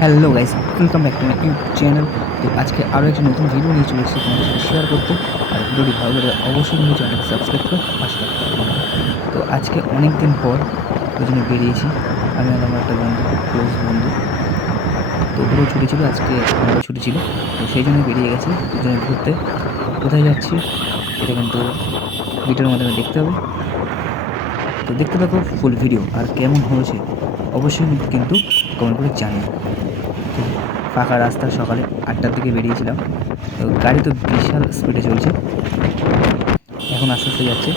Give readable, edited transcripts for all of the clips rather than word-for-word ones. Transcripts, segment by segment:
Hello guys, welcome back to my YouTube channel. তো আজকে আরও একটি নতুন ভিডিও নিয়ে চলে এসেছি তোমাদের সাথে শেয়ার করতে। আর ভিডিওটি ভালো লাগে অবশ্যই কিন্তু চ্যানেলটাকে সাবস্ক্রাইব করে পাশে থাকতে হবে বন্ধুরা। তো আজকে অনেক দিন পর দুজনে বেরিয়েছি, আমি আর আমার একটা বন্ধু, খুব ক্লোজ বন্ধু। তো ওরও ছুটি ছিল, আজকে আমারও ছুটি ছিল, তো সেই জন্য বেরিয়ে গেছি দুজনে ঘুরতে। কোথায় যাচ্ছি সেটা কিন্তু ভিডিওর মাধ্যমে দেখতে হবে। তো দেখতে থাকো ফুল ভিডিও, আর কেমন হয়েছে অবশ্যই কিন্তু কমেন্ট করে জানিও। তো ফাঁকা রাস্তা, সকালে 8টার দিকে বেরিয়েছিলাম। তো গাড়ি তো বিশাল স্পিডে চলছে, এখন আস্তে আস্তে যাচ্ছে।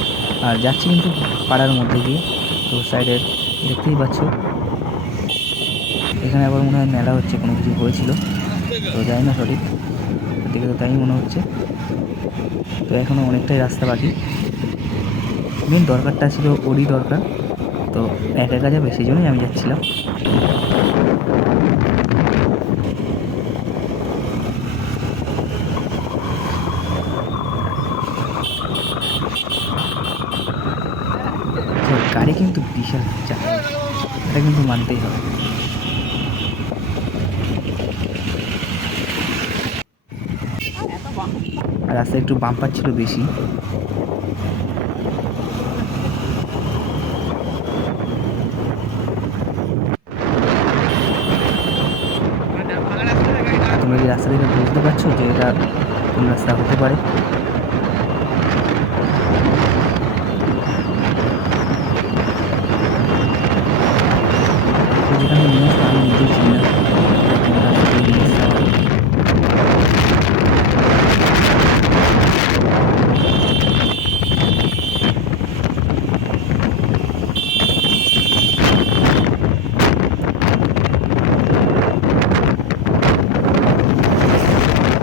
আর যাচ্ছি কিন্তু পাড়ার মধ্যে দিয়ে। তো সাইডে দেখতেই পাচ্ছ, এখানে আবার মনে হয় মেলা হচ্ছে, কোনো কিছু হয়েছিল, তো জানি না সঠিক, দেখে তো তাই মনে হচ্ছে। তো এখনও অনেকটাই রাস্তা বাকি। মেন দরকারটা ছিল ওরই দরকার, তো একা একা যাবে সেই জন্যই আমি যাচ্ছিলাম। তো গাড়ি কিন্তু বিশাল চালায়, এটা কিন্তু মানতেই হবে। আর রাস্তায় একটু বাম্পার ছিল বেশি। তোমরা কি রাস্তা দেখে বুঝতে পারছো যে এটা কোন রাস্তা হতে পারে? তো যেখানে নিয়ে আসবো আমি নিজেই চিনি না, কোন রাস্তা দিয়ে নিয়ে আসতে হবে।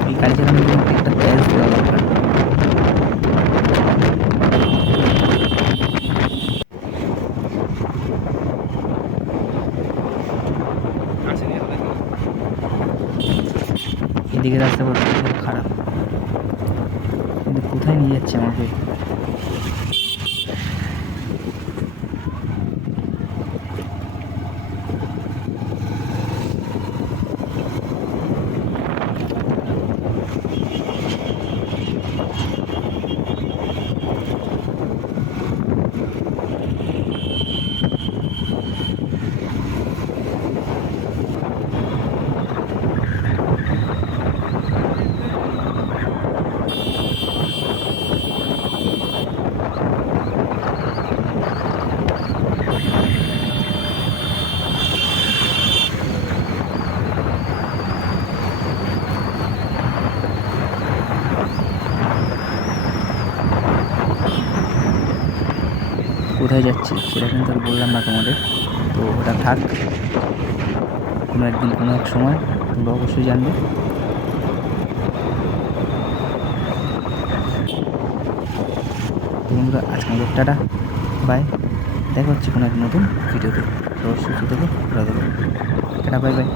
এই গাড়ি চালানোর জন্য একটা তেল দেওয়া দরকার। এদিকে রাস্তা খুব খারাপ, কিন্তু কোথায় নিয়ে যাচ্ছে আমাকে? কোথায় যাচ্ছি সেটা কিন্তু আর বললাম না তোমাদের, তো ওটা থাক, কোনো একদিন কোনো এক সময় তোমরা অবশ্যই জানবে। তো বন্ধুরা, আজকে আমাদের টাটা, বাই, দেখা হচ্ছে কোনো এক নতুন ভিডিওতে। অবশ্যই সুস্থ থেকো, ভালো থেকো, টাটা, বাই বাই।